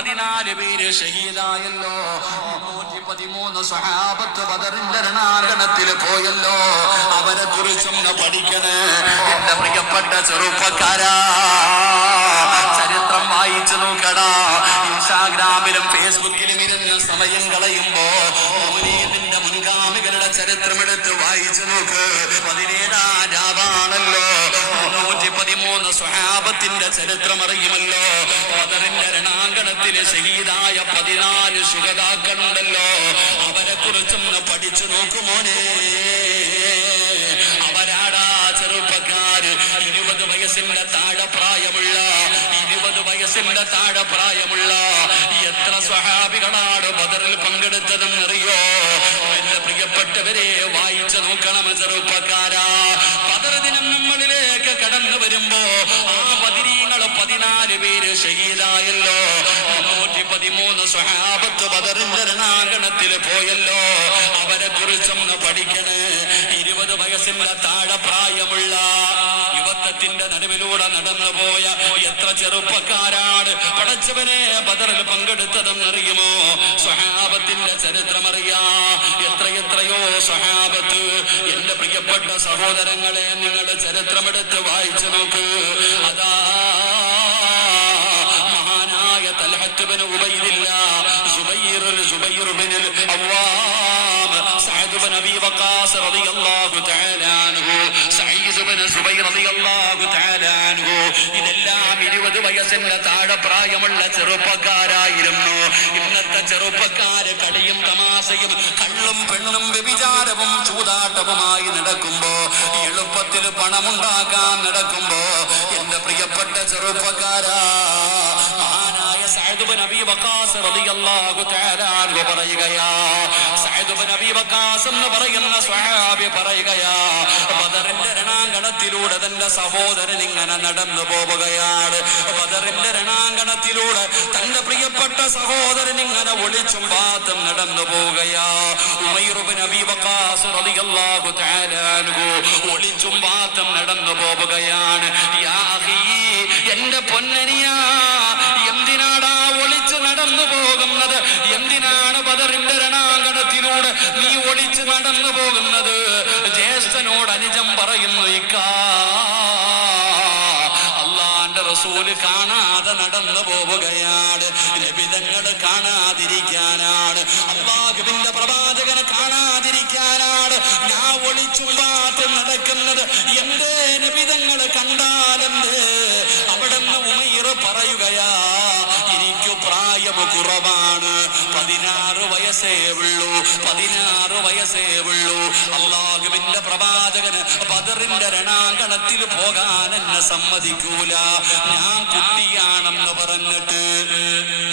14 പേര് ഷഹീദായല്ലോ. 113 സ്വഹാബത്ത് ബദറിന്റെ രണാങ്കണത്തിൽ പോയല്ലോ. അവരെ കുറിച്ചൊന്ന് പഠിക്കണേ എന്റെ പ്രിയപ്പെട്ട ചെറുപ്പക്കാരാ. ചരിത്രം വായിച്ചു നോക്കടാ. ഇൻസ്റ്റാഗ്രാമിലും ഫേസ്ബുക്കിലും ഇരുന്ന് സമയം കളയുമ്പോ മൗലീദിന്റെ മുൻഗാമികളുടെ ചരിത്രമെടുത്ത് വായിച്ചു നോക്ക്. 17-ാം രാവാണല്ലോ. 113 സ്വഹാബത്തിന്റെ ചരിത്രം അറിയുമല്ലോ. ബദറിന്റെ രണാങ്കണത്തിൽ ഷഹീദായ 14 ശുഹദാക്കളുണ്ടല്ലോ. അവരെ കുറിച്ചൊന്ന് പഠിച്ചു നോക്കുമോനെ. അവരാടാ ചെറുപ്പക്കാര്. 20 വയസ്സിന്റെ താഴെ പ്രായമുള്ള 20 വയസ്സിന്റെ താഴെ പ്രായമുള്ള എത്ര സ്വഹാബികളാണ് ബദറിൽ പങ്കെടുത്തതെന്നറിയോ? എന്റെ പ്രിയപ്പെട്ടവരെ വായിച്ചു നോക്കണം ചെറുപ്പക്കാരാ. ബദർ ദിനം നമ്മളിലേക്ക് കടന്നു വരുമ്പോ ആ ബദരീങ്ങൾ 14 പേര് ഷഹീദായല്ലോ. 113 സ്വഹാബത്ത് ബദറിന്റെ രണാങ്കണത്തിൽ പോയല്ലോ. അവരെ കുറിച്ചൊന്ന് പഠിക്കണേ. 20 വയസ്സിന്റെ താഴെ പ്രായമുള്ള യുവത്വത്തിന്റെ നടുവിലൂടെ നടന്നുപോയ എത്ര ചെറുപ്പക്കാരാണ് പടച്ചവനെ ബദറിൽ പങ്കെടുത്തതെന്നറിയുമോ? സ്വഹാബത്തിന്റെ ചരിത്രം അറിയാ. എത്രയോ സ്വഹാബത്ത്. എന്റെ പ്രിയപ്പെട്ട സഹോദരങ്ങളെ, നിങ്ങൾ ചരിത്രമെടുത്ത് വായിച്ചു നോക്ക്. അതാ മഹാനായ Talhath bin Ubaidullah, Zubair bin Awwam, Saad bin Abi Waqqas റളിയല്ലാഹു തആല അൻഹു, സഈദ് ബിൻ സുബൈർ റളിയല്ലാഹു തആല അൻഹു, ഇതെല്ലാം 20 വയസ്സിന്റെ താഴെ പ്രായമുള്ള ചെറുപ്പക്കാരായിരുന്നു. ഇന്നത്തെ ചെറുപ്പക്കാര് കളിയും തമാശയും കള്ളും പെണ്ണും വ്യഭിചാരവും ചൂതാട്ടവുമായി നടക്കുമ്പോ, എളുപ്പത്തിൽ പണമുണ്ടാക്കാൻ നടക്കുമ്പോ, എന്റെ പ്രിയപ്പെട്ട ചെറുപ്പക്കാരാ, മഹാനായ സഅദ് ബിൻ അബീ വഖാസ് റളിയല്ലാഹു തആല അൻഹു പറയുകയാ, സഅദ് ബിൻ അബീ വഖാസ് എന്ന് പറയുന്ന സ്വഹാബി പറയുകയാ, ബദറിന്റെ രണാങ്കണത്തിലൂടെ തന്റെ സഹോദരൻ ഇങ്ങനെ നടന്നു പോവുകയാണ്. ബദറിന്റെ രണാങ്കണത്തിലൂടെ തന്റെ പ്രിയപ്പെട്ട സഹോദരൻ ഇങ്ങനെ ഒളിച്ചും പാത്തും നടന്നു പോവുകയാ. ഉമൈർ ബിൻ അബീ വഖാസ് റളിയല്ലാഹു തആല അൻഹു ഒളിച്ചും പാത്തും നടന്നു പോവുകയാണ്. യാ അഖീ, എന്റെ പൊന്നനിയാ, എന്തിനാടാ ഒളിച്ചു നടന്നു പോകുന്നത്? എന്തിനാണ് ബദറിന്റെ രണാങ്കണത്തിലൂടെ നീ ഒളിച്ചു നടന്നു പോകുന്നത്? ജ്യേഷ്ഠനോട് അനുജം പറയുന്നു, ഇക്കാ, അല്ലാഹുവിന്റെ റസൂല് കാണാതെ നടന്നു പോവുകയാണ്. നബിതങ്ങള് കാണാതിരിക്കാനാണ്, അല്ലാഹുവിന്റെ പ്രവാചകനെ കാണാതിരിക്കാനാണ് ഞാൻ ഒളിച്ചും പാത്തും നടക്കുന്നത്. എന്റെ നബിതങ്ങള് കണ്ടാലെന്ത്? അവിടെന്ന് ഉമൈർ പറയുകയാ, എനിക്ക് പ്രായം കുറവാണ്, 16 വയസ്സേ ഉള്ളൂ, 16 വയസ്സേ ഉള്ളൂ. അല്ലാഹുവിന്റെ പ്രവാചകന് ബദറിന്റെ രണാങ്കണത്തിൽ പോകാൻ എന്നെ സമ്മതിക്കൂല. ഞാൻ കുട്ടിയാണെന്ന് പറഞ്ഞിട്ട്,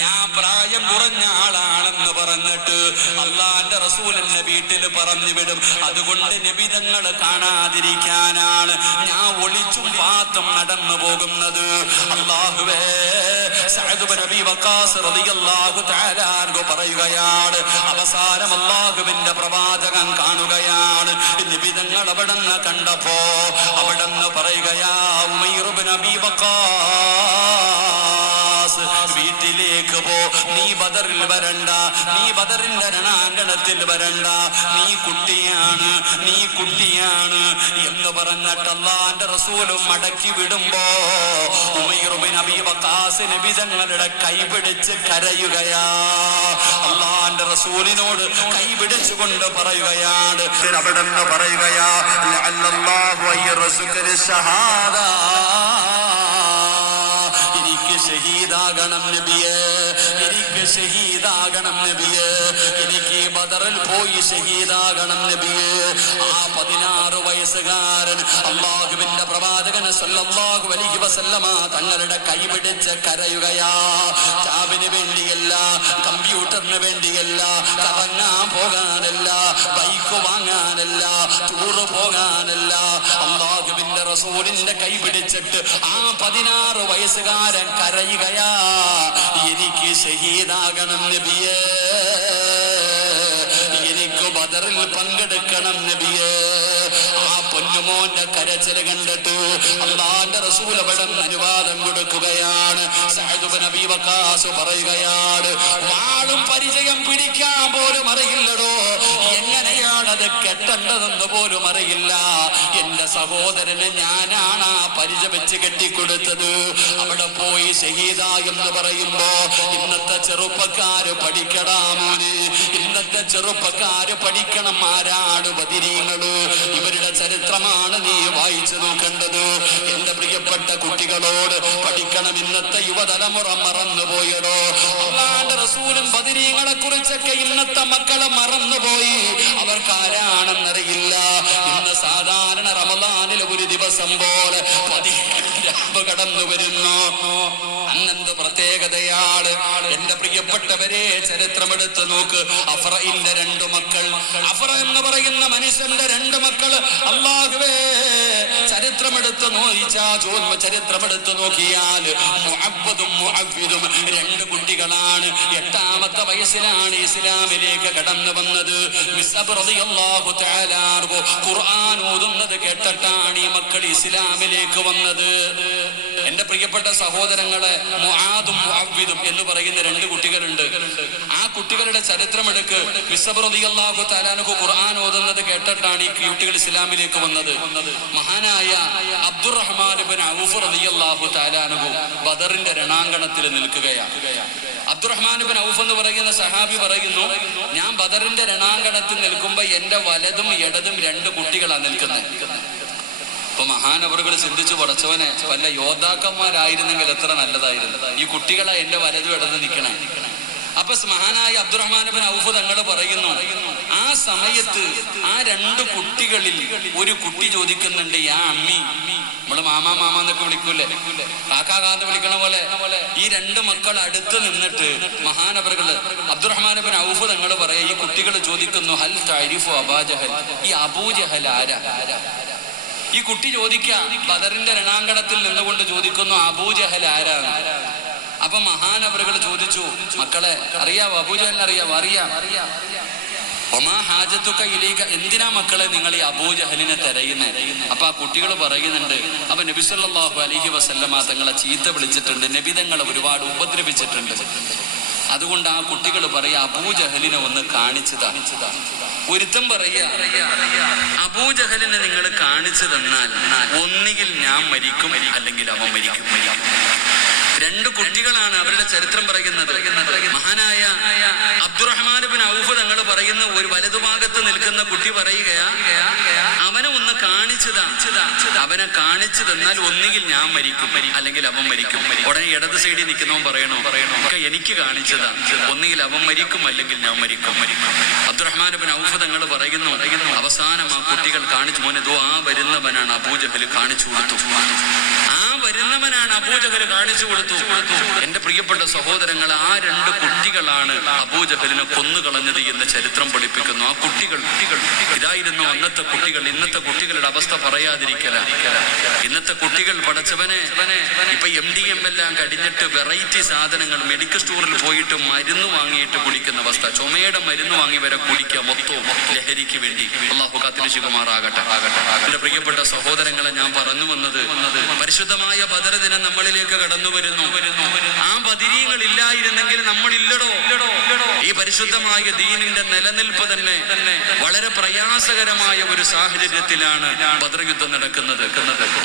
ഞാൻ പ്രായം കുറഞ്ഞ ആളാണെന്ന് പറഞ്ഞിട്ട് അല്ലാഹുവിന്റെ റസൂൽ എന്നെ വീട്ടിൽ പറഞ്ഞു വിടും. അതുകൊണ്ട് നബിതങ്ങള് കാണാതിരിക്കാനാണ് ഞാൻ ഒളിച്ചും പാത്തും നടന്നു പോകുന്നത്. അല്ലാഹുവേ, സഅദ് ബിൻ അബീ വഖാസ് റളിയല്ലാഹു തആല അൻഹു പറയുകയാണ്, അവസാനം അല്ലാഹുവിന്റെ പ്രവാചകൻ കാണുകയാണ്. നബിതങ്ങൾ അവിടെന്ന് കണ്ടപ്പോ അവിടെന്ന് പറയുകയാ, ഉമൈർ ബിൻ അബീ വഖാസ്, വീട്ടിലേക്ക് പോ, നീ ബദറിൽ വരണ്ട, നീ ബദറിന്റെ രണാങ്കണത്തിൽ വരണ്ട, നീ കുട്ടിയാണ്, നീ കുട്ടിയാണ് എന്ന് പറഞ്ഞിട്ട് അല്ലാഹുവിന്റെ റസൂലും മടക്കി വിടുമ്പോ ഉമൈർ ബിൻ അബീ വഖാസ് നബിതങ്ങളുടെ കൈപിടിച്ച് കരയുകയാ. അല്ലാഹുവിന്റെ റസൂലിനോട് കൈപിടിച്ചുകൊണ്ട് പറയുകയാണ്, അവിടെ നിന്ന് പറയുകയാ, ലഅല്ലല്ലാഹു അയ്യർസുകൽ ഷഹാദ, എനിക്ക് ഷഹീദാകണം നബിയേ, എനിക്ക് ഷഹീദാകണം നബിയേ, എനിക്ക് ബദറിൽ പോയി ഷഹീദാകണം നബിയേ. ആ 16 വയസ്സുകാരൻ അല്ലാഹുവിന്റെ പ്രവാചകൻ സല്ലല്ലാഹു അലൈഹി വസല്ലമ തങ്ങളുടെ കൈപിടിച്ച് കരയുകയാ. ചാവിന് വേണ്ടിയല്ല, കമ്പ്യൂട്ടറിന് വേണ്ടിയല്ല, കറങ്ങാൻ പോകാനല്ല, ബൈക്ക് വാങ്ങാനല്ല, ടൂറ് പോകാനല്ല, അല്ലാഹുവിന്റെ റസൂലിന്റെ കൈ പിടിച്ചിട്ട് ആ 16 വയസ്സുകാരൻ കരയുകയാ, എനിക്ക് ഷഹീദാകണം നബിയേ, എനിക്ക് ബദറിൽ പങ്കെടുക്കണം നബിയേ. ആ പൊന്നുമോന്റെ കരച്ചിൽ കണ്ടിട്ട് അല്ലാഹുവിന്റെ റസൂൽ അവിടെ അനുവാദം കൊടുക്കുകയാണ്. സഅദ് ബിൻ അബീ വഖാസ് പറയുകയാണ്, വാളും പരിചയം പിടിക്കാൻ പോലും അറിയില്ലടോ, എങ്ങനെയാണത് കെട്ടേണ്ടതെന്ന് പോലും അറിയില്ല. എന്റെ സഹോദരന് ഞാനാണ് ആ പരിച വെച്ച് കെട്ടിക്കൊടുത്തത്. അവിടെ പോയി ഷഹീദായെന്ന് പറയുമ്പോ ഇന്നത്തെ ചെറുപ്പക്കാര് പഠിക്കടാ മോനെ, ഇന്നത്തെ ചെറുപ്പക്കാര് പഠിക്കണം. ആരാണ് ബദരീങ്ങള്? ഇവരുടെ ചരിത്രമാണ് നീ വായിച്ചു നോക്കേണ്ടത്. എന്റെ പ്രിയപ്പെട്ട കുട്ടികളോട് പഠിക്കണം. ഇന്നത്തെ യുവതലമുറ മറന്നുപോയടോ. അല്ലാഹുവിന്റെ റസൂലും ബദരീങ്ങളെ കുറിച്ചൊക്കെ ഇന്നത്തെ മക്കളെ മറന്നുപോയി. അവർക്ക് ആരാണെന്നറിയില്ല. ഇന്ന് സാധാരണ റമദാനിൽ ഒരു ദിവസം പോലെ 10 കടന്നു വരുന്നു. അന്നെന്ത് പ്രത്യേകതയാണ്? എന്റെ പ്രിയപ്പെട്ടവരെ, ചരിത്രമെടുത്ത് നോക്ക്. അഫ്രയിന്റെ 2 മക്കൾ, അഫ്ര എന്ന് പറയുന്ന മനുഷ്യന്റെ 2 മക്കൾ, അല്ലാഹുവേ, ചരിത്രമെടുത്ത് ചരിത്രമെടുത്ത് നോക്കിയാൽ മുഅബ്ബദും മുഅവ്വിദും 2 കുട്ടികളാണ്. 8ാമത്തെ വയസ്സിലാണ് ഇസ്ലാമിലേക്ക് കടന്നു വന്നത്. മിസ്അബ് റളിയല്ലാഹു തആല അൻഹു ഖുർആൻ ഓതുന്നത് കേട്ടിട്ടാണ് ഈ മക്കൾ ഇസ്ലാമിലേക്ക് വന്നത്. എന്റെ പ്രിയപ്പെട്ട സഹോദരങ്ങളെ, മുആദും മുഅവ്വിദും എന്ന് പറയുന്ന 2 കുട്ടികളുണ്ട്. ആ കുട്ടികളുടെ ചരിത്രമെടുക്ക്. മിസ്അബ് റളിയല്ലാഹു തആല അൻഹു ഖുർആൻ ഓതുന്നത് കേട്ടിട്ടാണ് ഈ കുട്ടികൾ ഇസ്ലാമിലേക്ക് വന്നത്. മഹാനായ അബ്ദുറഹ്മാൻ ഇബ്നു ഔഫ് റളിയല്ലാഹു തആല അൻഹു ബദറിന്റെ രണാങ്കണത്തിൽ നിൽക്കുകയാണ്. അബ്ദുറഹ്മാൻ ഇബ്നു ഔഫ് എന്ന് പറയുന്ന സഹാബി പറയുന്നു, ഞാൻ ബദറിന്റെ രണാങ്കണത്തിൽ നിൽക്കുമ്പോ എന്റെ വലതും ഇടതും 2 കുട്ടികളാണ് നിൽക്കുന്നത്. അപ്പൊ മഹാനവറുകൾ ചിന്തിച്ചു, പടച്ചവനെ, വല്ല യോദ്ധാക്കന്മാരായിരുന്നെങ്കിൽ എത്ര നല്ലതായിരുന്നു. ഈ കുട്ടികളെ എന്റെ വലതും ഇടതും നിൽക്കണേ. അപ്പൊ മഹാനായ അബ്ദുറഹ്മാൻ ഇബ്നു ഔഫ് തങ്ങൾ പറയുന്നു, ആ സമയത്ത് ആ 2 കുട്ടികളിൽ ഒരു കുട്ടി ചോദിക്കുന്നുണ്ട്, യാ അമ്മി. നമ്മള് മാമാ എന്നൊക്കെ വിളിക്കൂലേ, കാക്കാന്ന് വിളിക്കണ പോലെ ഈ 2 മക്കൾ അടുത്ത് നിന്നിട്ട് മഹാനവറുകള് അബ്ദുറഹ്മാൻ ഇബ്നു ഔഫ് തങ്ങൾ പറയാ, ഈ കുട്ടികൾ ചോദിക്കുന്നു, ഹൽ തഅരിഫു അബൂജഹൽ, ഈ അബൂജഹൽ ആരാ? ഈ കുട്ടി ചോദിക്കുക, ബദറിന്റെ രണാങ്കണത്തിൽ നിന്നുകൊണ്ട് ചോദിക്കുന്നു, അബൂജഹൽ ആരാണ്? അപ്പൊ മഹാനവറുകൾ ചോദിച്ചു, മക്കളെ അറിയാവോ? അബൂജഹലിനെ അറിയാവോ? അറിയാം. ഒമാ ഹാജത്തുക ഇലൈക, എന്തിനാ മക്കളെ നിങ്ങൾ ഈ അബൂജഹലിനെ തിരയുന്നത്? അപ്പൊ ആ കുട്ടികൾ പറയുന്നുണ്ട്, അപ്പൊ നബി സല്ലല്ലാഹു അലൈഹി വസല്ലമ തങ്ങളെ ചീത്ത വിളിച്ചിട്ടുണ്ട്, നബി തങ്ങളെ ഒരുപാട് ഉപദ്രവിച്ചിട്ടുണ്ട്. അതുകൊണ്ട് ആ കുട്ടികൾ പറയാ, അബൂജഹലിനെ ഒന്ന് കാണിച്ചതാ. ഒരുത്തം പറയാ, അബൂജഹലിനെ നിങ്ങൾ കാണിച്ചു തന്നാൽ ഒന്നുകിൽ ഞാൻ മരിക്കും, അല്ലെങ്കിൽ അവൻ മരിക്കും. 2 കുട്ടികളാണ് അവരുടെ ചരിത്രം പറയുന്നത്. മഹാനായ അബ്ദുറഹ്മാൻ ഇബ്നു ഔഫ് തങ്ങൾ പറയുന്ന ഒരു വലതുഭാഗത്ത് നിൽക്കുന്ന കുട്ടി പറയുകയാ, അവനെ ഒന്ന് കാണിച്ചതാ, അവനെ കാണിച്ചു തന്നാൽ ഒന്നുകിൽ ഞാൻ മരിക്കും, അല്ലെങ്കിൽ അവൻ മരിക്കും. ഉടനെ ഇടത് സൈഡിൽ നിൽക്കുന്നവൻ പറയണോ, എനിക്ക് കാണിച്ചതാ, ഒന്നുകിൽ അവൻ മരിക്കും, അല്ലെങ്കിൽ ഞാൻ മരിക്കും. അബ്ദുറഹ്മാൻ ഇബ്നു ഔഫ് തങ്ങൾ പറയുന്നു, അവസാനം ആ കുട്ടികൾ കാണിച്ചു, മോനെ ദോ ആ വരുന്നവനാണ് അബൂജഹൽ, കാണിച്ചു കൊടുത്തു. ആ വരുന്നവനാണ് അബൂജഹൽ, കാണിച്ചു കൊടുത്തു. എന്റെ പ്രിയപ്പെട്ട സഹോദരങ്ങൾ, ആ 2 കുട്ടികളാണ് അബൂജഹലിനെ കൊന്നുകളഞ്ഞത് എന്ന് ചരിത്രം പഠിപ്പിക്കുന്നു. ആ കുട്ടികൾ ഇതായിരുന്നു അന്നത്തെ കുട്ടികൾ. ഇന്നത്തെ കുട്ടികളുടെ അവസ്ഥ പറയാതിരിക്കല. ഇന്നത്തെ കുട്ടികൾ പടച്ചവനെ ഇപ്പൊ MDM എല്ലാം കഴിഞ്ഞിട്ട് വെറൈറ്റി സാധനങ്ങൾ മെഡിക്കൽ സ്റ്റോറിൽ പോയിട്ട് മരുന്ന് വാങ്ങിയിട്ട് കുടിക്കുന്ന അവസ്ഥ. ചുമയുടെ മരുന്ന് വാങ്ങി വരെ കുടിക്കുക, മൊത്തവും ലഹരിക്ക് വേണ്ടി. അല്ലാഹു കാത്തിരക്ഷിക്കുമാറാകട്ടെ. എന്റെ പ്രിയപ്പെട്ട സഹോദരങ്ങളെ, ഞാൻ പറഞ്ഞു വന്നത്, പരിശുദ്ധമായ ബദർ ദിനം നമ്മളിലേക്ക് കടന്നു വരുന്നു. ആ ബദരീങ്ങൾ ഇല്ലായിരുന്നെങ്കിൽ നമ്മളില്ലടോ. ഈ പരിശുദ്ധമായ ദീനിന്റെ നിലനിൽപ്പ് തന്നെ വളരെ പ്രയാസകരമായ ഒരു സാഹചര്യത്തിലാണ് ബദർ യുദ്ധം നടക്കുന്നത്.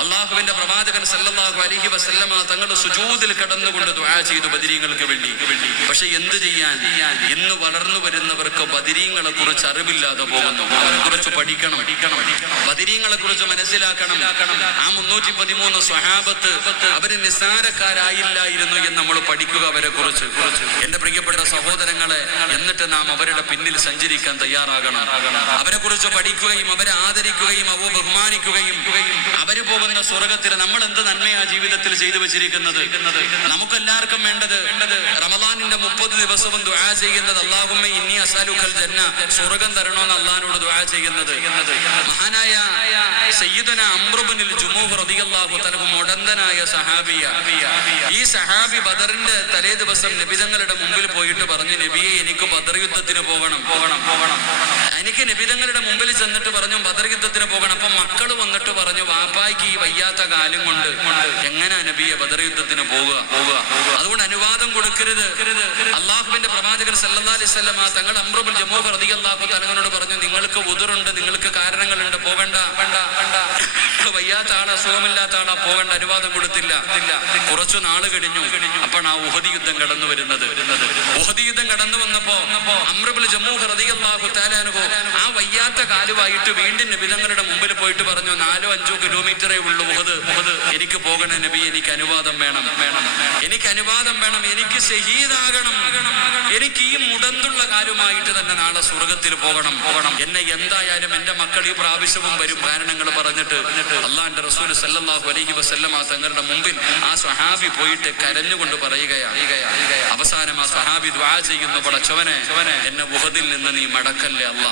അള്ളാഹുവിന്റെ പ്രവാചകൻ സല്ലല്ലാഹു അലൈഹി വസല്ലമ തങ്ങൾ സുജൂദിൽ കടന്നുകൊണ്ട് ദുആ ചെയ്തു ബദരീങ്ങൾക്ക് വേണ്ടി. പക്ഷെ എന്ത് ചെയ്യാൻ, ഇന്ന് വളർന്നു വരുന്നവർക്ക് ബദരീങ്ങളെ കുറിച്ച് അറിവില്ലാതെ പോകുന്നു. അവരെ കുറിച്ച് പഠിക്കണം, ബദരീങ്ങളെ കുറിച്ച് മനസ്സിലാക്കണം. ആ 313 സ്വഹാബത്ത് അവര് നിസ്സാരക്കാരായില്ലായിരുന്നു എന്ന് നമ്മൾ പഠിക്കുക അവരെ കുറിച്ച്. എന്റെ പ്രിയപ്പെട്ട സഹോദരങ്ങളെ, എന്നിട്ട് നാം അവരുടെ പിന്നിൽ സഞ്ചരിക്കാൻ തയ്യാറാകണം. അവരെ കുറിച്ച് പഠിക്കുകയും അവരെ ആദരിക്കുകയും അവ ബഹുമാനിക്കുകയും അവര് പോകുന്ന സ്വർഗത്തിൽ നമ്മൾ എന്ത് നന്മയാ ജീവിതത്തിൽ ചെയ്തു വെച്ചിരിക്കുന്നത്. നമുക്കെല്ലാവർക്കും വേണ്ടത് റമദാനിന്റെ 30 ദിവസവും ദുആ ചെയ്യുന്നത്, അല്ലാഹുമ്മ ഇന്നി അസ്അലുക്കൽ ജന്ന, സ്വർഗം തരണോന്ന് അല്ലാഹുവോട് ദുആ ചെയ്യുന്നത്. മഹാനായ സയ്യിദുനാ അംർ ഇബ്നുൽ ജുമൂഹ് റളിയല്ലാഹു തആല മുടന്തനായ സഹാബിയ, ഈ സഹാബി ബദറിന്റെ തലേ ദിവസം നബിതങ്ങളുടെ മുമ്പിൽ പോയിട്ട് പറഞ്ഞു, നബിയെ എനിക്ക് ബദർ യുദ്ധത്തിന് പോകണം. എനിക്ക് നബിതങ്ങളുടെ മുമ്പിൽ ചെന്നിട്ട് പറഞ്ഞു ബദർ യുദ്ധത്തിന് പോകണം. അപ്പൊ മക്കള് വന്നിട്ട് പറഞ്ഞു, വാപ്പായ്ക്ക് ഈ വയ്യാത്ത കാലം കൊണ്ട് എങ്ങനെ നബിയെ ബദർ യുദ്ധത്തിന് പോവുക? അതുകൊണ്ട് അനുവാദം കൊടുക്കരുത്. അള്ളാഹുവിന്റെ പ്രവാചകൻ സല്ലല്ലാഹു അലൈഹി വസല്ലം തങ്ങൾ അംറു ബിൻ ജമൂഹ് റളിയല്ലാഹു തആലയോട് പറഞ്ഞു, നിങ്ങൾക്ക് ഉദുറുണ്ട്, നിങ്ങൾക്ക് കാരണങ്ങളുണ്ട്, പോകണ്ട. വയ്യാത്ത ആളാ, സുഖമില്ലാത്ത ആളാ, പോകേണ്ട. അനുവാദം കൊടുത്തില്ല. കുറച്ചു നാള് കഴിഞ്ഞു. അപ്പോഴാണ് ആ ഉഹദ് യുദ്ധം കടന്നു വരുന്നത്. ഉഹദ് യുദ്ധം കടന്നു വന്നപ്പോ അംറു ബിൻ ജമൂഹ് റളിയല്ലാഹു തആല ആ വയ്യാത്ത കാലുമായിട്ട് വീണ്ടും നബിതങ്ങളുടെ മുമ്പിൽ പോയിട്ട് പറഞ്ഞു, 4-5 കിലോമീറ്ററേ ഉള്ളൂ ഉഹദ്. എനിക്ക് പോകണേ നബി, എനിക്ക് അനുവാദം വേണം. എനിക്ക് അനുവാദം വേണം. എനിക്ക് ഷഹീദാകണം. എനിക്ക് ഈ മുടന്തുള്ള കാലുമായിട്ട് തന്നെ നാളെ സ്വർഗത്തിൽ പോകണം. എന്നെ എന്തായാലും എന്റെ മക്കൾ ഈ പ്രാവശ്യവും വരും കാരണങ്ങൾ പറഞ്ഞിട്ട് അള്ളാന്റെ റസൂൽ സല്ലല്ലാഹു അലൈഹി വസല്ലം തങ്ങളുടെ മുമ്പിൽ ആ സ്വഹാബി പോയിട്ട് കരഞ്ഞുകൊണ്ട് പറയുകയാണ്. അവസാനം ആ സ്വഹാബി ദുആ ചെയ്യുന്നു, പടച്ചവനെ എന്നെ ഉഹദിൽ നിന്ന് നീ മടക്കല്ലേ അല്ലാ,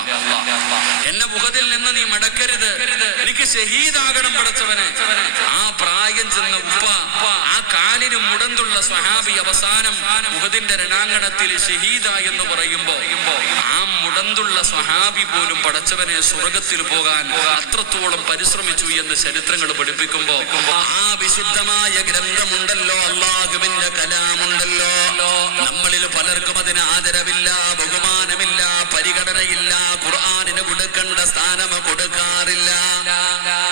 എന്നെ ഉഹദിൽ നിന്ന് നീ മടക്കരുത്, എനിക്ക് ഷഹീദാകണം പടച്ചവനെ. ആ പ്രായം ചെന്ന ഉപ്പ, ആ കാലിന് മുടന്തുള്ള സ്വഹാബി അവസാനം ഉഹദിന്റെ രണാങ്കണത്തിൽ ഷഹീദായി എന്ന് പറയുമ്പോ ആ മുടന്തുള്ള സ്വഹാബി പോലും പടച്ചവനെ സ്വർഗത്തിൽ പോകാൻ അത്രത്തോളം പരിശ്രമിച്ചു എന്ന് ചരിത്രങ്ങൾ പഠിപ്പിക്കുമ്പോ ആ വിശുദ്ധമായ ഗ്രന്ഥമുണ്ടല്ലോ, അല്ലാഹുവിന്റെ കലാമുണ്ടല്ലോ, നമ്മളിൽ പലർക്കും അതിന് ആദരവില്ല, ബഹുമാനമില്ല, പരിഗണനയില്ല, ഖുർആനിന് കൊടുക്കേണ്ട സ്ഥാനം കൊടുക്കാറില്ല.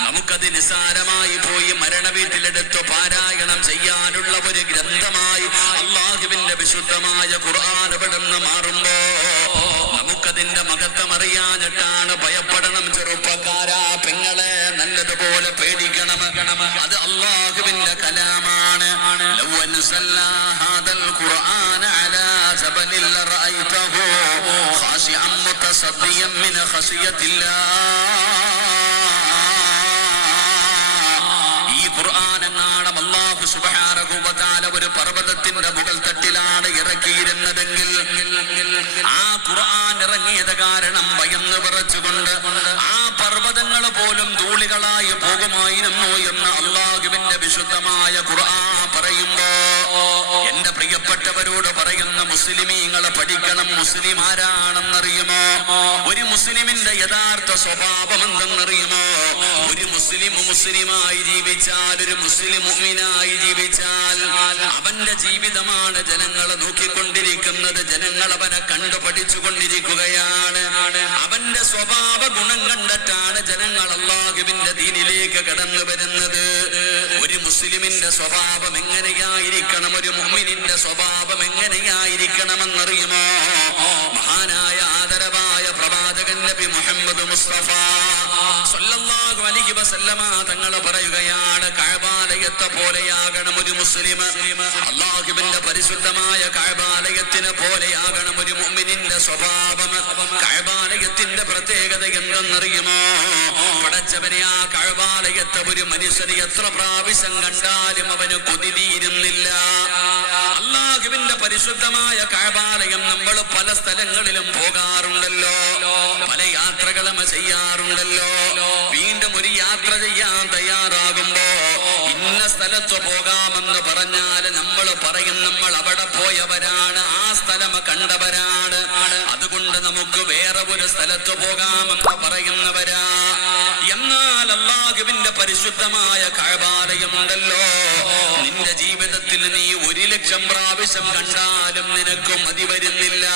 നമുക്കത് നിസാരമായി പോയി മരണ വീട്ടിലെടുത്ത് പാരായണം ചെയ്യാനുള്ള ഒരു ഗ്രന്ഥമായി അല്ലാഹുവിന്റെ വിശുദ്ധമായ ഖുർആൻ ഇവിടുന്ന് മാറുമ്പോ നമുക്കതിന്റെ മഹത്വം അറിയാഞ്ഞിട്ടാണ്. ഭയപ്പെടണം ചെറുപ്പക്കാരാ, പെങ്ങളെ, നല്ലതുപോലെ പേടിക്കണം. അത് അല്ലാഹുവിന്റെ കലാമാണ്. ലൗ അൻസൽനാ ഹാദൽ ഖുർആന അലാ ജബലിൽ റഅയ്തഹു ഖാശിഅൻ മുതസദ്ദിയൻ മിൻ ഖശിയത്തില്ലാഹ്. ഈ ഖുർആൻ എന്നാണ് അല്ലാഹു സുബ്ഹാനഹു വ തആല ഒരു പർവ്വതത്തിന്റെ മുകൾ തട്ടിലാണ് ഇറക്കിയിരുന്നതെങ്കിൽ ആ ഖുർആൻ ഇറങ്ങിയത് കാരണം ഭയന്ന് വിറച്ചുകൊണ്ട് ആ പർവ്വതങ്ങൾ പോലും ധൂളികളായി പോകുമായിരുന്നു എന്ന് അല്ലാഹുവിന്റെ വിശുദ്ധമായ ഖുർആൻ പറയുമ്പോ എന്റെ പ്രിയപ്പെട്ടവരോട് പറയുന്ന മുസ്ലിമീങ്ങളെ പഠിക്കണം. മുസ്ലിം ആരാണെന്നറിയുമോ? ഒരു മുസ്ലിമിന്റെ യഥാർത്ഥ സ്വഭാവം എന്തെന്നറിയുമോ? ഒരു മുസ്ലിമായി ജീവിച്ചാൽ, ഒരു മുസ്ലിം മുഅ്മിനായി ജീവിച്ചാൽ അവന്റെ ജീവിതമാണ് ജനങ്ങൾ നോക്കിക്കൊണ്ടിരിക്കുന്നത്. ജനങ്ങൾ അവനെ കണ്ടു പഠിച്ചുകൊണ്ടിരിക്കുകയാണ്. അവന്റെ സ്വഭാവ ഗുണം കണ്ടിട്ടാണ് ജനങ്ങൾ അല്ലാഹുവിന്റെ ദീനിലേക്ക് കടന്നു വരുന്നത്. ഒരു മുസ്ലിമിന്റെ സ്വഭാവം എങ്ങനെയായിരിക്കണം, ഒരു മുഅ്മിനിന്റെ സ്വഭാവം എങ്ങനെയായിരിക്കണമെന്നറിയുമോ? മഹാനായ ആദരവായ പ്രവാചകൻ നബി മുഹമ്മദ് മുസ്തഫ സല്ലല്ലാഹു അലൈഹി വസല്ലമ തങ്ങൾ പറയുകയാണ്, കഅബാലയത്തെ പോലെയാകണം ഒരു മുസ്ലിം. അല്ലാഹുവിന്റെ പരിശുദ്ധമായ കഅബാലയത്തിനെ പോലെയാകണം ഒരു മുഅ്മിനിന്റെ സ്വഭാവം. കഅബാലയത്തിന്റെ പ്രത്യേകത എന്തെന്നറിയുമോ? പടച്ചവനെ, ആ കഅബാലയത്തെ ഒരു മനുഷ്യന് എത്ര പ്രാവശ്യം കണ്ടാലും അവന് കൊതി തീരുന്നില്ല. അല്ലാഹുവിന്റെ പരിശുദ്ധമായ കഅബാലയം നമ്മൾ പല സ്ഥലങ്ങളിലും പോകാറുണ്ടല്ലോ, പല യാത്രകളും ചെയ്യാറുണ്ടല്ലോ. വീണ്ടും ഒരു യാത്ര ചെയ്യാൻ തയ്യാറാകുമ്പോ ഇന്ന സ്ഥലത്ത് പോകാമെന്ന് പറഞ്ഞാൽ നമ്മൾ പറയും നമ്മൾ അവിടെ പോയവരാണ്, ആ സ്ഥലം കണ്ടവരാണ്, അതുകൊണ്ട് നമുക്ക് വേറെ ഒരു സ്ഥലത്ത് പോകാമെന്ന് പറയുന്നവരാ. എന്നാൽ അല്ലാഹുവിന്റെ പരിശുദ്ധമായ കഅബാലയമുണ്ടല്ലോ, നിന്റെ ജീവിതത്തിൽ നീ 1,00,000 പ്രാവശ്യം കണ്ടാലും നിനക്ക് മതി വരുന്നില്ല.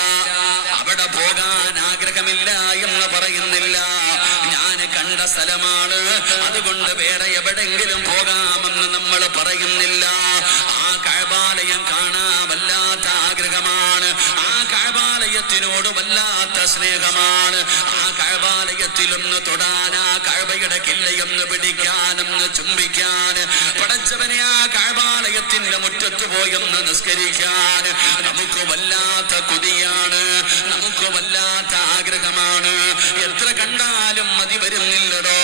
അവിടെ പോകാൻ ആഗ്രഹമില്ല എന്ന് പറയുന്നില്ല. ഞാൻ കണ്ട സ്ഥലമാണ്, അതുകൊണ്ട് വേറെ എവിടെങ്കിലും പോകാമെന്ന് നമ്മൾ പറയുന്നില്ല. ആ കഅബാലയം കാണാൻ വല്ലാത്ത ആഗ്രഹമാണ്. ആ കഅബാലയത്തിനോട് വല്ലാത്ത സ്നേഹമാണ്. ആ കഅബാലയത്തിലൊന്ന് തൊടാൻ, ആ കഅബയുടെ കില്ലയൊന്ന് പിടിക്കാനൊന്ന് ചുംബിക്കാൻ, പടച്ചവനെ ആ കഅബാലയത്തിന്റെ മുറ്റത്ത് പോയൊന്ന് നിസ്കരിക്കാൻ നമുക്ക് വല്ലാത്ത കൊതിയാണ്, നമുക്ക് വല്ലാത്ത ആഗ്രഹമാണ്. എത്ര കണ്ടാലും മതി വരുന്നില്ലടോ.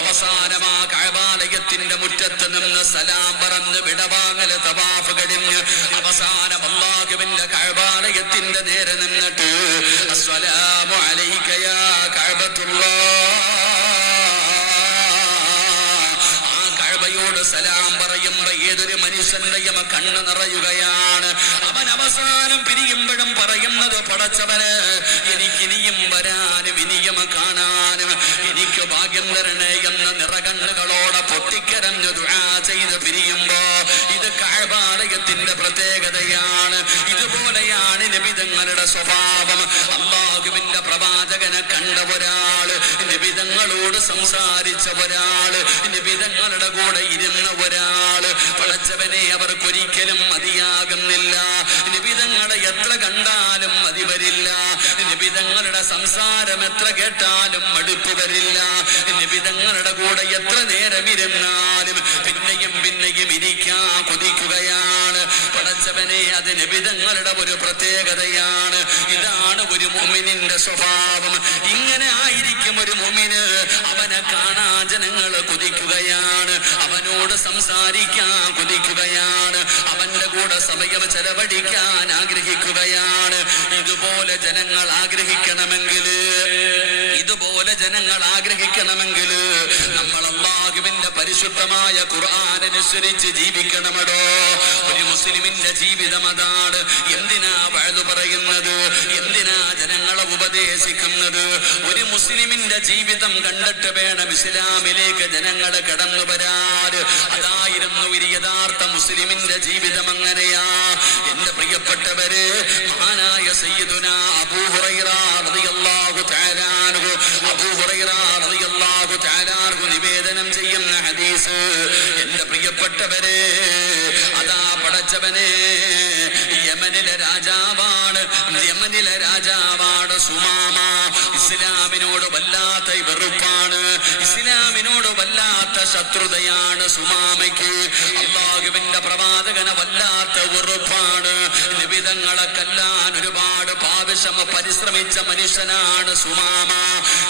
അവസാനം ആ കഅബാലയത്തിന്റെ മുറ്റത്ത് നിന്ന് സലാം പറഞ്ഞ് വിടവാങ്ങൽ തവാഫ് കഴിഞ്ഞ് അവസാനം അല്ലാഹുവിന്റെ കഅബാലയത്തിന്റെ നേരെ നിന്നിട്ട് അസ്സലാമു അലൈക യാ കഅബത്തുല്ലാഹ്, ആ കഅബയോട് സലാം പറയുമ്പോ ഏതൊരു മനുഷ്യന്റെയും കണ്ണു നിറയുകയാണ്. അവൻ അവസാനം പിരിയുമ്പോഴും പറയുന്നത്, പടച്ചവന് എനിക്കിനിയും വരാനും ഇനിയും കാണാനും എനിക്ക് ഭാഗ്യം തരണേ എന്ന് നിറകണ്ണുകളോടെ പൊട്ടിക്കരഞ്ഞു ദുആ ചെയ്ത് പിരിയുമ്പോ ഇത് കഅബാലയത്തിന്റെ പ്രത്യേകതയാണ്. ഇതുപോലെയാണ് നബി തങ്ങളുടെ സ്വഭാവം. അല്ലാഹുവിന്റെ പ്രവാചകനെ കണ്ട ഒരാള്, നബി തങ്ങളോട് സംസാരിച്ച ഒരാള്, നബി തങ്ങളുടെ കൂടെ ഇരുന്ന ഒരാള്, പടച്ചവനെ അവർക്കൊരിക്കലും മതിയാകുന്നില്ല. നബി തങ്ങളെ എത്ര കണ്ടാലും മതി വരില്ല. നബി തങ്ങളുടെ സംസാരം എത്ര കേട്ടാലും മടുപ്പ് വരില്ല. നബി തങ്ങളുടെ കൂടെ എത്ര നേരം ഇരുന്നാലും പിന്നെയും പിന്നെയും ഇരിക്കാൻ കൊതിക്കുകയാണ്. പടച്ചവനെ അത് നബി തങ്ങളുടെ ഒരു പ്രത്യേകതയാണ്. ഇതാണ് ഒരു മുഅ്മിനിന്റെ സ്വഭാവം. ഇങ്ങനെ ആയിരിക്കും ഒരു മുഅ്മിന്. അവനെ കാണാൻ ജനങ്ങൾ കൊതിക്കുകയാണ്, അവനോട് സംസാരിക്കാൻ കൊതിക്കുകയാണ്, അവന്റെ കൂടെ സമയം ചെലവഴിക്കാൻ ആഗ്രഹിക്കുകയാണ്. ഇതുപോലെ ജനങ്ങൾ ആഗ്രഹിക്കണമെങ്കിൽ നമ്മൾ അല്ലാഹുവിന്റെ പരിശുദ്ധമായ ഖുർആൻ അനുസരിച്ച് ജീവിക്കണമടോ. ഒരു മുസ്ലിമിന്റെ ജീവിതം അതാണ്. എന്തിനാ വഅദ് പറയുന്നത്? എന്തിനാ ജനങ്ങളെ ഉപദേശിക്കുന്നത്? ഒരു മുസ്ലിമിന്റെ ജീവിതം കണ്ടിട്ട് വേണം ഇസ്ലാമിലേക്ക് ജനങ്ങൾ കടന്നു വരാൻ. അതായിരുന്നു ഒരു യഥാർത്ഥ മുസ്ലിമിന്റെ ജീവിതം. അങ്ങനെയാ എന്റെ പ്രിയപ്പെട്ടവര്. മഹാനായ സയ്യിദുനാ അബൂ ഹുറൈറ റളിയല്ലാഹു തആല അൻഹു, അബൂ ഹുറൈറ റളിയല്ലാഹു തആല അൻഹു നിവേദനം ചെയ്യുന്ന ഹദീസ്, എന്റെ പ്രിയപ്പെട്ടവരെ, അതാ പടച്ചവനെ യമനിലെ രാജാവാണ് സുമാമ. ഇസ്ലാമിനോട് വല്ലാത്ത വെറുപ്പാണ്, ഇസ്ലാമിനോട് വല്ലാത്ത ശത്രുതയാണ് സുമാമയ്ക്ക്. അല്ലാഹുവിന്റെ പ്രവാചകനെ വല്ലാത്ത വെറുപ്പാണ്. നബി തങ്ങളെ കൊല്ലാൻ ഒരുപാട് പ്രാവശ്യം പരിശ്രമിച്ച മനുഷ്യനാണ് സുമാമ.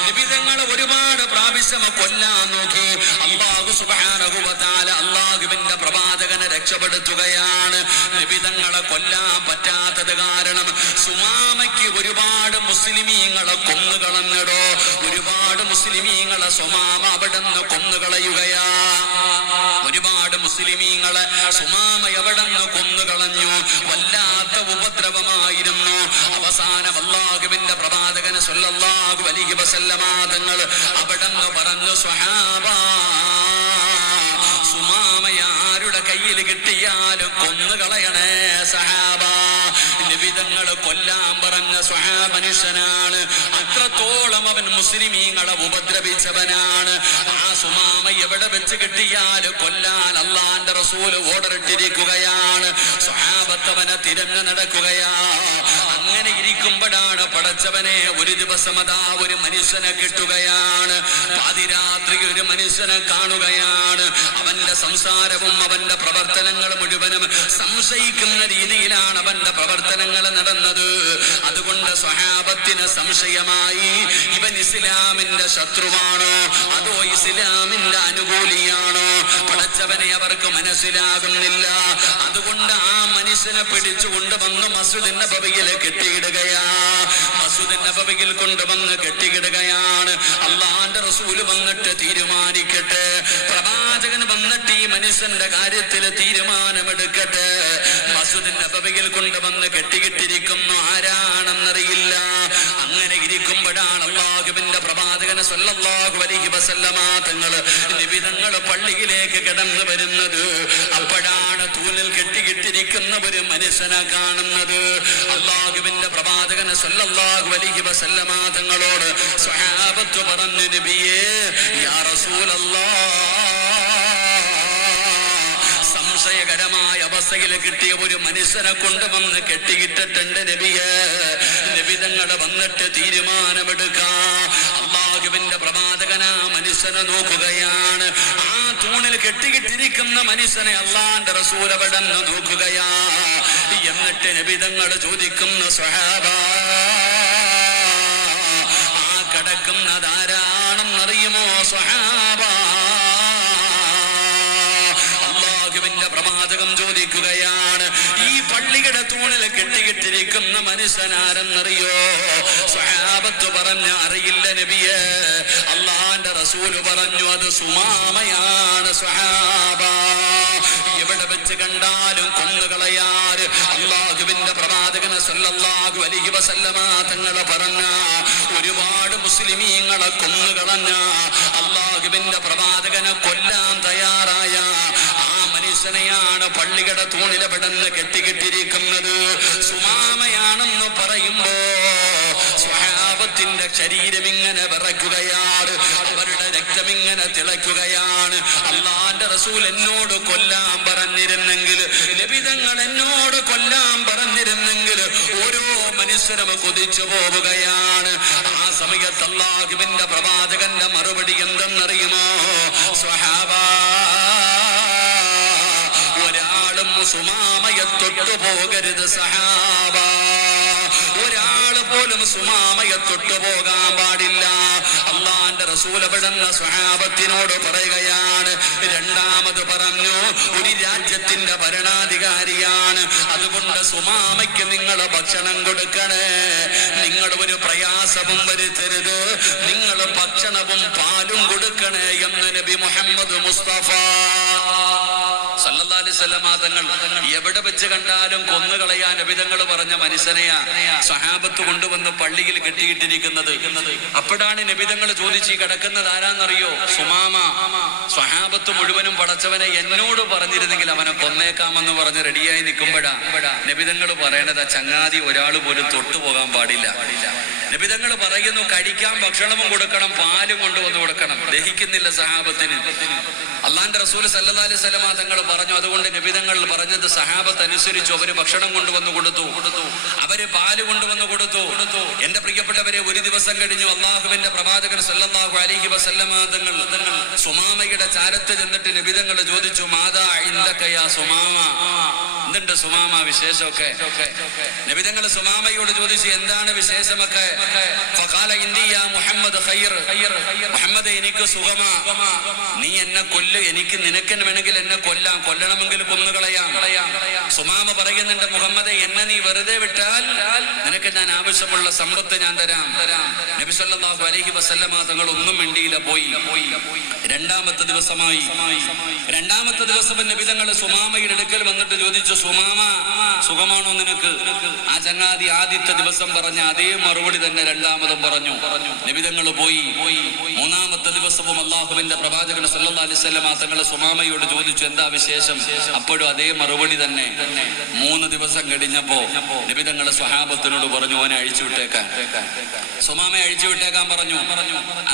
നബി തങ്ങളെ ഒരുപാട് പ്രാവശ്യം കൊല്ലാൻ നോക്കി. അല്ലാഹു സുബ്ഹാനഹു വ തആല അല്ലാഹുവിന്റെ പ്രവാചകനെ രക്ഷപ്പെടുത്തുകയാണ്. നബി തങ്ങളെ കൊല്ലാൻ പറ്റാത്തത് കാരണം സുമാമയ്ക്ക് ഒരുപാട് മുസ്ലിമീങ്ങളെ കൊന്നുകളഞ്ഞടോ. ഒരുപാട് മുസ്ലിമീങ്ങളെ സുമാമ അവിടെ നിന്ന് കൊന്നുകളയുകയാ. ഒരുപാട് മുസ്ലിമീങ്ങളെ സുമാമ അവിടെ നിന്ന് കൊന്നുകളഞ്ഞു. വല്ലാത്ത ഉപദ്രവമായിരുന്നു. അവസാനം അല്ലാഹുവിന്റെ പ്രവാചകന് സ്വല്ലല്ലാഹു അലൈഹി വസല്ലമ തങ്ങൾ അവിടെ നിന്ന് പറഞ്ഞു, സ്വഹാബാ, സുമാമയെ ആരുടെ കയ്യിൽ കിട്ടിയാലും കൊന്നുകളയണേ സഹാബാ. നബി തങ്ങൾ കൊല്ലാൻ പറഞ്ഞ സ്വഹാബ മനുഷ്യനാണ്. അത്രത്തോളം അവൻ മുസ്ലിമീങ്ങളെ ഉപദ്രവിച്ചവനാണ്. ആ സുമാമ എവിടെ വെച്ച് കിട്ടിയാലും കൊല്ലാൻ അല്ലാഹുവിന്റെ റസൂൽ ഓർഡർ ഇട്ടിരിക്കുകയാണ്. സ്വഹാബത്തവനെ തിരഞ്ഞു നടക്കുകയാ. അങ്ങനെ ഇരിക്കുമ്പോഴാണ് പടച്ചവനെ ഒരു ദിവസം അതാ ഒരു മനുഷ്യനെ കിട്ടുകയാണ്. പാതിരാത്രി ഒരു മനുഷ്യനെ കാണുകയാണ്. അവന്റെ സംസാരവും അവന്റെ പ്രവർത്തനങ്ങൾ മുഴുവനും സംശയിക്കുന്ന രീതിയിലാണ് അവന്റെ പ്രവർത്തനങ്ങൾ നടന്നത്. അതുകൊണ്ട് സ്വഹാബത്തിന് സംശയമായി, ഇവൻ ഇസ്ലാമിന്റെ ശത്രുവാണോ അതോ ഇസ്ലാമിന്റെ അനുകൂലിയാണോ? പടച്ചവനെ അവർക്ക് മനസ്സിലാകുന്നില്ല. അതുകൊണ്ട് ആ മനുഷ്യനെ പിടിച്ചുകൊണ്ട് വന്ന് മസ്ജിദ് നബവിയിൽ കെട്ടിയിടുകയാ. മസ്ജിദ് നബവിയിൽ കൊണ്ടുവന്ന് കെട്ടിയിടുകയാണ്. അല്ലാഹുവിന്റെ റസൂൽ വന്നിട്ട് തീരുമാനിക്കട്ടെ, പ്രവാചകൻ വന്നിട്ട് ഈ മനുഷ്യന്റെ കാര്യത്തിൽ തീരുമാനമെടുക്കട്ടെ. മസ്ജിദ് നബവിയിൽ കൊണ്ടുവന്ന് കെട്ടിയിട്ടിരിക്കുന്നു, ആരാണെന്നറിയില്ല. അങ്ങനെ ഇരിക്കുമ്പോഴാണ് അല്ലാഹുവിന്റെ പ്രവാചകൻ സ്വല്ലല്ലാഹു അലൈഹി വസല്ലമ നബി തങ്ങൾ പള്ളിയിലേക്ക് കടന്നു വരുന്നത്. അപ്പോഴാണ് തൂണിൽ കെട്ടിയിട്ടിരിക്കുന്ന ഒരു മനുഷ്യനെ കാണുന്നത്. അല്ലാഹുവിന്റെ പ്രവാചകൻ സ്വല്ലല്ലാഹു അലൈഹി വസല്ലമ തങ്ങളോട് സ്വഹാബത്ത് പറഞ്ഞു, നബിയേ, യാ റസൂലല്ലാഹ്, സംശയകരമായ അവസ്ഥയിൽ കിട്ടിയ ഒരു മനുഷ്യനെ കൊണ്ടുവന്ന് കെട്ടിയിട്ടിട്ടുണ്ട് നബിയെ. നബി തങ്ങൾ വന്നിട്ട് തീരുമാനമെടുക്കാം. അല്ലാഹുവിന്റെ പ്രവാചകൻ ആ മനുഷ്യനെ നോക്കുകയാണ്. ആ തൂണിൽ കെട്ടിയിട്ടിരിക്കുന്ന മനുഷ്യനെ അല്ലാഹുവിന്റെ റസൂൽ അവിടെ നിന്ന് നോക്കുകയാ. എന്നിട്ട് നബി തങ്ങൾ ചോദിക്കുന്ന, സ്വഹാബാ, ആ കിടക്കുന്നത് ആരാണെന്നറിയുമോ സ്വഹാബാ? പ്രവാചകം ചോദിക്കുകയാണ്, ഈ പള്ളിയുടെ തൂണിൽ കെട്ടിയിട്ടിരിക്കുന്ന മനുഷ്യനാരെന്നറിയോ? സ്വഹാബത്ത് പറഞ്ഞ അറിയില്ല നബിയേ. അള്ളാന്റെ റസൂല് പറഞ്ഞു അത് സുമാമയാണ്. സ്വഹാബ എവിടെ വെച്ച് കണ്ടാലും കൊന്നുകളയാറ് അല്ലാഹുവിന്റെ പ്രവാചകന് സല്ലല്ലാഹു അലൈഹി വസല്ലമ തങ്ങളെ പറഞ്ഞ ഒരുപാട് മുസ്ലിമീങ്ങളെ കൊന്നുകളഞ്ഞ അല്ലാഹുവിന്റെ പ്രവാചകനെ കൊല്ലാൻ തയ്യാറായ ആ മനുഷ്യനെയാണ് പള്ളിയുടെ തൂണിലെവിടെന്ന് കെട്ടിക്കിട്ടിരിക്കുന്നത്. സുമാമയാണെന്ന് പറയുമ്പോ സ്വഹാബത്തിന്റെ ശരീരം ഇങ്ങനെ വിറയ്ക്കുകയാണ്, അവരുടെ രക്തമിങ്ങനെ തിളയ്ക്കുകയാണ്. അള്ളാന്റെ റസൂൽ എന്നോട് കൊല്ലാൻ പറഞ്ഞിരുന്നെങ്കിൽ, നബിതങ്ങൾ എന്നോട് കൊല്ലാൻ പറഞ്ഞിരുന്നെങ്കിൽ ഓരോ മനുഷ്യരും കൊതിച്ചു പോവുകയാണ്. ആ സമയത്ത് അല്ലാഹുവിന്റെ പ്രവാചകന്റെ മറുപടി എന്തെന്നറിയുമോ? സ്വഹാബാ, ഒരാളും സുമാമയെ തൊട്ടു പോകരുത്. സഹാബ, ഒരാള് പോലും സുമാമയെ തൊട്ടു പോകാൻ പാടില്ല. അള്ളാന്റെ റസൂൽ അവിടുന്ന് സ്വഹാബത്തിനോട് പറയുകയാണ്. രണ്ടാമത് പറഞ്ഞു, ഒരു രാജ്യത്തിന്റെ ഭരണാധികാരിയാണ്, അതുകൊണ്ട് സുമാമയ്ക്ക് നിങ്ങൾ ഭക്ഷണം കൊടുക്കണേ. നിങ്ങൾ ഒരു പ്രയാസവും വരുത്തരുത്, നിങ്ങൾ ഭക്ഷണവും പാലും കൊടുക്കണേ എന്ന് നബി മുഹമ്മദ് മുസ്തഫ സല്ലല്ലാഹു അലൈഹി വസല്ലമ തങ്ങൾ എവിടെ വെച്ച് കണ്ടാലും കൊന്നുകളയാൻ നബിതങ്ങൾ പറഞ്ഞ മനുഷ്യനെയാ സ്വഹാബത്ത് കൊണ്ടുവന്ന് പള്ളിയിൽ കെട്ടിയിട്ടിരിക്കുന്നത്. അപ്പോഴാണ് നബിതങ്ങൾ ചോദിച്ച് കിടക്കുന്നത് ആരാന്നറിയോ? സുമാമ. സ്വഹാബത്ത് മുഴുവനും പടച്ചവനെ എന്നോട് പറഞ്ഞിരുന്നെങ്കിൽ അവനെ കൊന്നേക്കാമെന്ന് പറഞ്ഞ് റെഡിയായി നിൽക്കുമ്പോഴാ നബിതങ്ങൾ പറയണത് ചങ്ങാതി ഒരാൾ പോലും തൊട്ടുപോകാൻ പാടില്ല. നബിതങ്ങൾ പറയുന്നു കഴിക്കാൻ ഭക്ഷണവും കൊടുക്കണം, പാലും കൊണ്ടുവന്ന് കൊടുക്കണം. ദഹിക്കുന്നില്ല സഹാബത്തിന്. അള്ളാന്റെ റസൂൽ സല്ലല്ലാഹു അലൈഹി വസല്ലമ തങ്ങൾ പറഞ്ഞു, അതുകൊണ്ട് നബിതങ്ങൾ പറഞ്ഞത് സഹാബത്ത് അനുസരിച്ചു. അവര് ഭക്ഷണം കൊണ്ടുവന്ന് കൊടുത്തു, അവര് പാല് കൊണ്ടുവന്ന് കൊടുത്തു. എന്റെ പ്രിയപ്പെട്ടവരെ, ഒരു ദിവസം കഴിഞ്ഞു അള്ളാഹുവിന്റെ പ്രവാചകൻ സല്ലല്ലാഹു അലൈഹി വസല്ലമ തങ്ങൾ സുമാമയുടെ ചാരത്ത് ചെന്നിട്ട് നബിതങ്ങൾ ചോദിച്ചു, മാദാ ഇൻദക യാ സുമാമ, എന്തുണ്ട് സുമാമ വിശേഷമൊക്കെ? നബിതങ്ങൾ സുമാമയോട് ചോദിച്ചു, എന്താണ് വിശേഷമൊക്കെ? ഫഖാല ഇന്ദി യാ മുഹമ്മദ് ഖൈർ, മുഹമ്മദ് എനിക്ക് സുഖമാ, നീ എന്നെ കൊല്ല്, എനിക്ക് നിനക്കെന്ന് വേണമെങ്കിൽ എന്നെ കൊല്ലണമെങ്കിൽ കൊന്നുകളയാം. സുമാമ പറയുന്നുണ്ട്, മുഹമ്മദ് എന്നെ നീ വെറുതെ വിട്ടാൽ നിനക്ക് ഞാൻ ആവശ്യമുള്ള സമ്പത്ത് ഞാൻ തരാം. നബി സല്ലല്ലാഹു അലൈഹി വസല്ലമ തങ്ങൾ ഒന്നും മിണ്ടിയില്ല, പോയി. രണ്ടാമത്തെ ദിവസമായി. രണ്ടാമത്തെ ദിവസം നബി തങ്ങൾ സുമാമയുടെ അടുക്കൽ വന്നിട്ട് ചോദിച്ചു, സുമാമ സുഖമാണോ നിനക്ക്? ആ ചങ്ങാതി ആദ്യത്തെ ദിവസം പറഞ്ഞ അതേ മറുപടി തന്നെ രണ്ടാമതും പറഞ്ഞു. നബി തങ്ങൾ പോയി. മൂന്നാമത്തെ ദിവസവും അല്ലാഹുവിന്റെ പ്രവാചകൻ സല്ലല്ലാഹു അലൈഹി വസല്ലമ തങ്ങൾ സുമാമയോട് ചോദിച്ചു, എന്താ വിശേഷം? അപ്പോഴും അതേ മറുപടി തന്നെ. 3 ദിവസം കഴിഞ്ഞപ്പോ നബി തങ്ങൾ സ്വഹാബത്തിനോട് പറഞ്ഞു, ഓനെ അഴിച്ചുവിട്ടേക്കാൻ. സുമാമയെ അഴിച്ചുവിട്ടേക്കാൻ പറഞ്ഞു.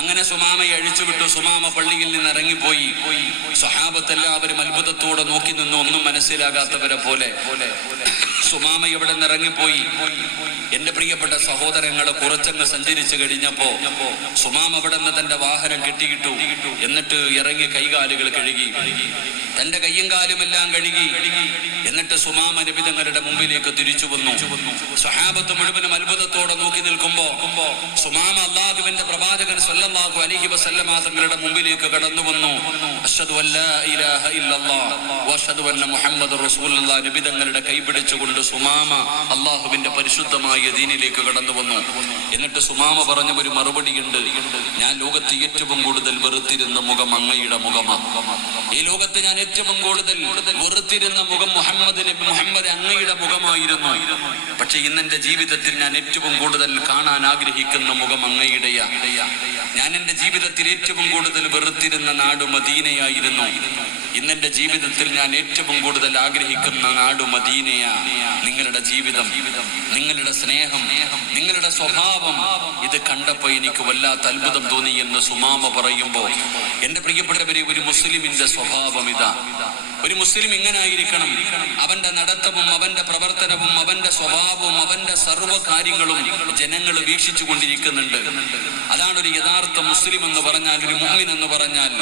അങ്ങനെ സുമാമയെ അഴിച്ചുവിട്ടു. സുമാമ പള്ളിയിൽ നിന്ന് ഇറങ്ങിപ്പോയി. സ്വഹാബത്ത് എല്ലാവരും അത്ഭുതത്തോടെ നോക്കി നിന്നു, ഒന്നും മനസ്സിലാകാത്തവരെ പോലെ. സുമാമ ഇവിടെ നിന്ന് ഇറങ്ങിപ്പോയി. എന്റെ പ്രിയപ്പെട്ട സഹോദരങ്ങളെ, കുറച്ചങ്ങ് സഞ്ചരിച്ചു കഴിഞ്ഞപ്പോ സുമാമ അവിടെ നിന്ന് തന്റെ വാഹനം കെട്ടിയിട്ടു. എന്നിട്ട് ഇറങ്ങി കൈകാലുകൾ കഴുകി, തന്റെ കയ്യും കാലും എല്ലാം കഴുകി. എന്നിട്ട് സുമാമ നബി തങ്ങളുടെ മുമ്പിലേക്ക് തിരിച്ചു വന്നു. സ്വഹാബത്ത് മുഴുവനും അത്ഭുതത്തോടെ നോക്കി നിൽക്കുമ്പോ സുമാമ അല്ലാഹുവിന്റെ പ്രവാചകൻ സല്ലല്ലാഹു അലൈഹി വസല്ലമ തങ്ങളുടെ മുമ്പിലേക്ക് കടന്നു വന്നു. അശ്ഹദു അല്ലാ ഇലാഹ ഇല്ലല്ലാഹ് വഅശ്ഹദു അന്ന മുഹമ്മദുർ റസൂലുള്ളാഹ്. നബി തങ്ങളുടെ കൈ പിടിച്ചുകൊണ്ട് സുമാമ അല്ലാഹുവിന്റെ പരിശുദ്ധമായ ദീനിലേക്ക് കടന്നു വന്നു. എന്നിട്ട് സുമാമ പറഞ്ഞ ഒരു മറുപടിയുണ്ട്, ഞാൻ ലോകത്ത് ഏറ്റവും കൂടുതൽ വെറുത്തിരുന്ന മുഖം അങ്ങയുടെ മുഖമാണ്. ഈ ലോകത്ത് ഞാൻ ഏറ്റവും കൂടുതൽ വെറുത്തിരുന്ന മുഖം മുഹമ്മദ് അങ്ങയുടെ മുഖമായിരുന്നു. പക്ഷെ ഇന്നെന്റെ ജീവിതത്തിൽ ഞാൻ ഏറ്റവും കൂടുതൽ കാണാൻ ആഗ്രഹിക്കുന്ന മുഖം അങ്ങയുടെയാ. ഞാൻ എന്റെ ജീവിതത്തിൽ ഏറ്റവും കൂടുതൽ വെറുത്തിരുന്ന നാട് മദീനയായിരുന്നു. ഇന്നെന്റെ ജീവിതത്തിൽ ഞാൻ ഏറ്റവും കൂടുതൽ ആഗ്രഹിക്കുന്ന നാട് മദീനയാ. നിങ്ങളുടെ ജീവിതം, നിങ്ങളുടെ സ്നേഹം, നിങ്ങളുടെ സ്വഭാവം, ഇത് കണ്ടപ്പോ എനിക്ക് വല്ലാത്ത അത്ഭുതം തോന്നി എന്ന് സുമാമ പറയുമ്പോ, എന്റെ പ്രിയപ്പെട്ടവരെ, ഒരു മുസ്ലിമിന്റെ സ്വഭാവം ഇതാ. ഒരു മുസ്ലിം ഇങ്ങനെ ആയിരിക്കണം. അവന്റെ നടത്തവും അവന്റെ പ്രവർത്തനവും അവന്റെ സ്വഭാവവും അവന്റെ സർവ്വ കാര്യങ്ങളും ജനങ്ങൾ വീക്ഷിച്ചു കൊണ്ടിരിക്കുന്നുണ്ട്. അതാണ് ഒരു യഥാർത്ഥ മുസ്ലിം എന്ന് പറഞ്ഞാൽ, ഒരു മുഅ്മിൻ എന്ന് പറഞ്ഞാൽ.